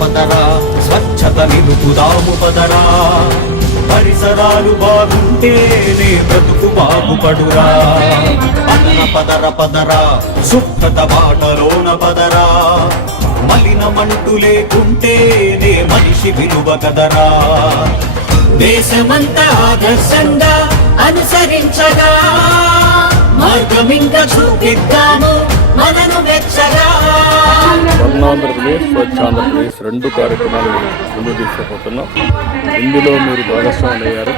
పదరా స్వచ్ఛత నిలుపుదాము పదరా, పరిసరాలు బాగుంటేనే బ్రతుకు బాగుపడురా. పదర పదరా శుభ్రత బాటలోన పదరా, మలినమంటూ లేకుంటేనే మనిషి విలువ కదరా. దేశమంతా ఆదర్శంగా అనుసరించగా, మార్గమింక చూపిద్దాము మనను మెచ్చగా. స్వర్ణాంధ్రప్రదేశ్ స్వచ్ఛాంధ్రప్రదేశ్ రెండు కార్యక్రమాలు ముందు తీసుకుపోతున్నాం. ఇందులో మీరు భాగస్వాములు అయ్యారు.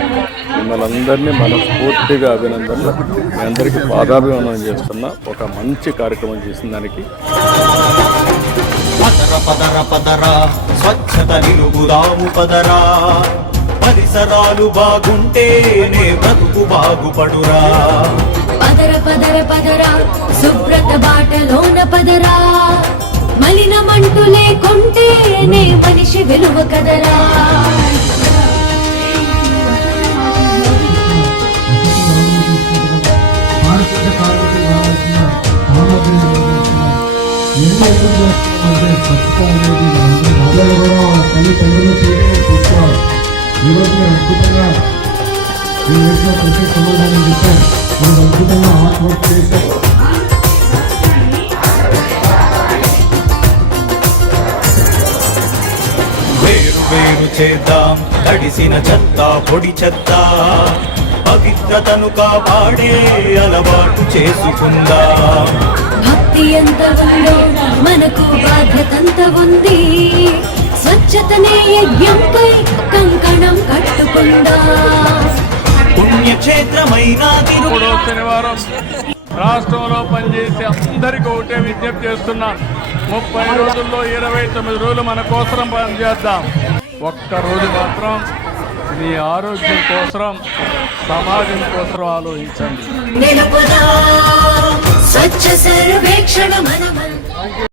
మిమ్మల్ని అందరినీ మనస్ఫూర్తిగా అభినందనలు. మీ అందరికీ పాదాభివందనం చేస్తున్నా. ఒక మంచి కార్యక్రమం చేసిన దానికి. పదర పదర పదరా స్వచ్ఛత నిలుపుదాము పదరా, పరిసరాలు బాగుంటేనే బ్రతుకు బాగుపడురా. పదర పదర పదరా శుభ్రత బాటలోన పదరా, మలినమంటూ లేకుంటేనే మనిషి విలువ కదరా. ఈరోజు అద్భుతంగా ఈ వేసిన ప్రతి సమాధానం చెప్పారు. మీరు అద్భుతంగా హార్డ్ వర్క్ చేశారు. వేరు వేరు చేద్దాం తడిసిన చెత్త పొడి చెత్త, పవిత్రతను కాపాడే అలవాటు చేసుకుందాం. భక్తి ఎంత ఉందో మనకు బాధ్యతంత ఉంది, స్వచ్ఛతనే యజ్ఞంపై కంకణం కట్టుకుందా. పుణ్యక్షేత్రమైన మూడో శనివారం రాష్ట్రంలో పనిచేసే అందరికీ ఒకటే విజ్ఞప్తి చేస్తున్నాను. 30 రోజుల్లో 29 రోజులు మన కోసం పనిచేద్దాం. ఒక్క రోజు మాత్రం మీ ఆరోగ్యం కోసం, సమాజం కోసం ఆలోచించండి. స్వచ్ఛ సర్వేక్షణ మన